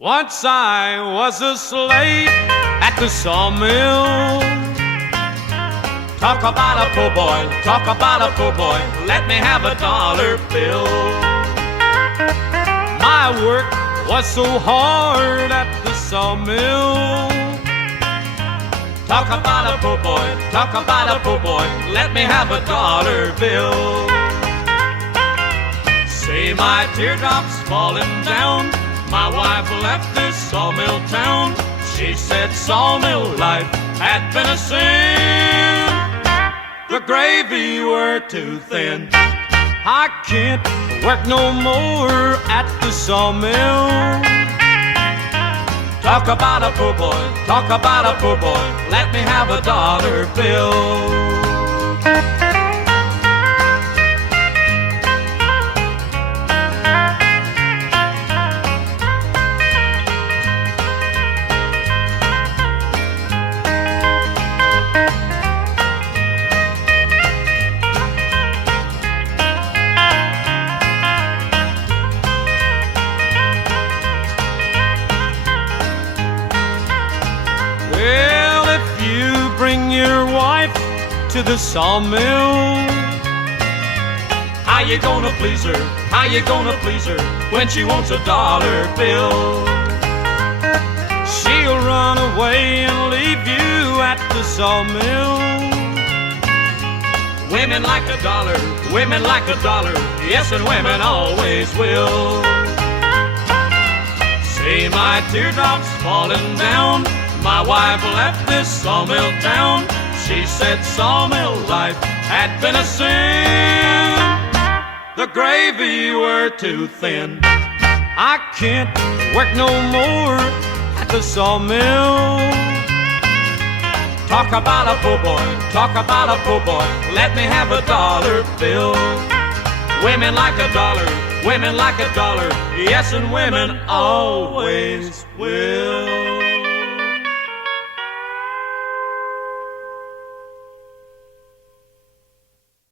Once I was a slave at the sawmill. Talk about a poor boy, talk about a poor boy, let me have a dollar bill. My work was so hard at the sawmill. Talk about a poor boy, talk about a poor boy, let me have a dollar bill. Say my teardrops falling down, my wife left this sawmill town. She said sawmill life had been a sin. The gravy were too thin. I can't work no more at the sawmill. Talk about a poor boy, talk about a poor boy, let me have a dollar bill. Well, if you bring your wife to the sawmill, how you gonna please her? How you gonna please her when she wants a dollar bill? She'll run away and leave you at the sawmill. Women like a dollar, women like a dollar, yes, and women always will. See my teardrops falling down, my wife left this sawmill town. She said sawmill life had been a sin. The gravy were too thin. I can't work no more at the sawmill. Talk about a poor boy, talk about a poor boy, let me have a dollar bill. Women like a dollar, women like a dollar, yes, and women always will.